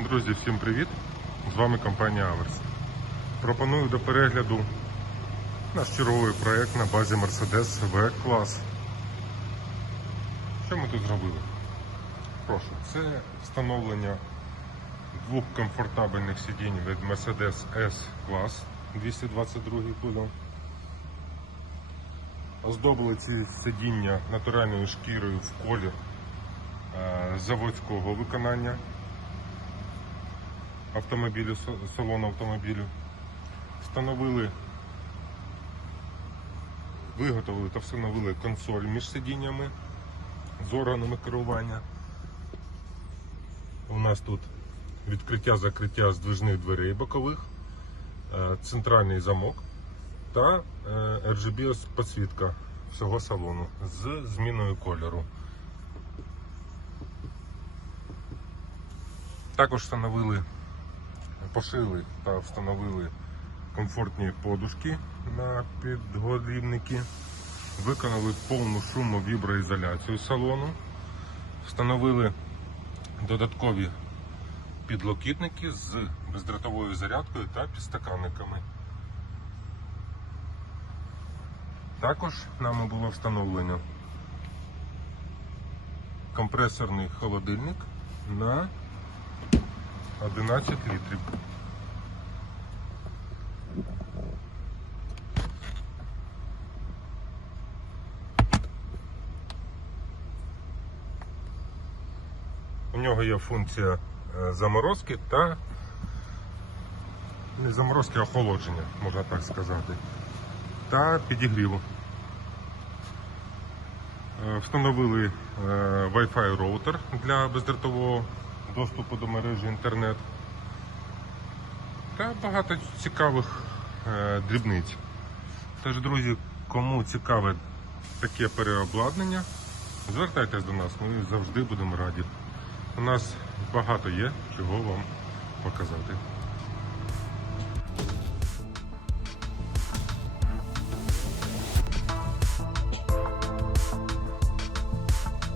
Друзі, всім привіт! З вами компанія Аверс. Пропоную до перегляду наш черговий проєкт на базі Mercedes v клас Що ми тут зробили? Прошу, це встановлення двох комфортабельних сидінь від Mercedes S клас 222 кузов. Оздобили ці сидіння натуральною шкірою в колір е, заводського виконання автомобілю, са- салону автомобілю. Встановили, виготовили та встановили консоль між сидіннями з органами керування. У нас тут відкриття-закриття здвижних дверей бокових, е, центральний замок та е, RGB підсвітка всього салону з зміною кольору. Також встановили, пошили та встановили комфортні подушки на підголівники, виконали повну шумовіброізоляцію салону, встановили додаткові підлокітники з бездротовою зарядкою та підстаканниками. Також нами було встановлено компресорний холодильник на 11 літрів. У нього є функція е, заморозки та не заморозки, а охолодження, можна так сказати, та підігріву. Е, Встановили е, Wi-Fi роутер для бездротового доступу до мережі інтернет та багато цікавих е, дрібниць. Тож, друзі, кому цікаве таке переобладнання, звертайтесь до нас, ми завжди будемо раді. У нас багато є чого вам показати.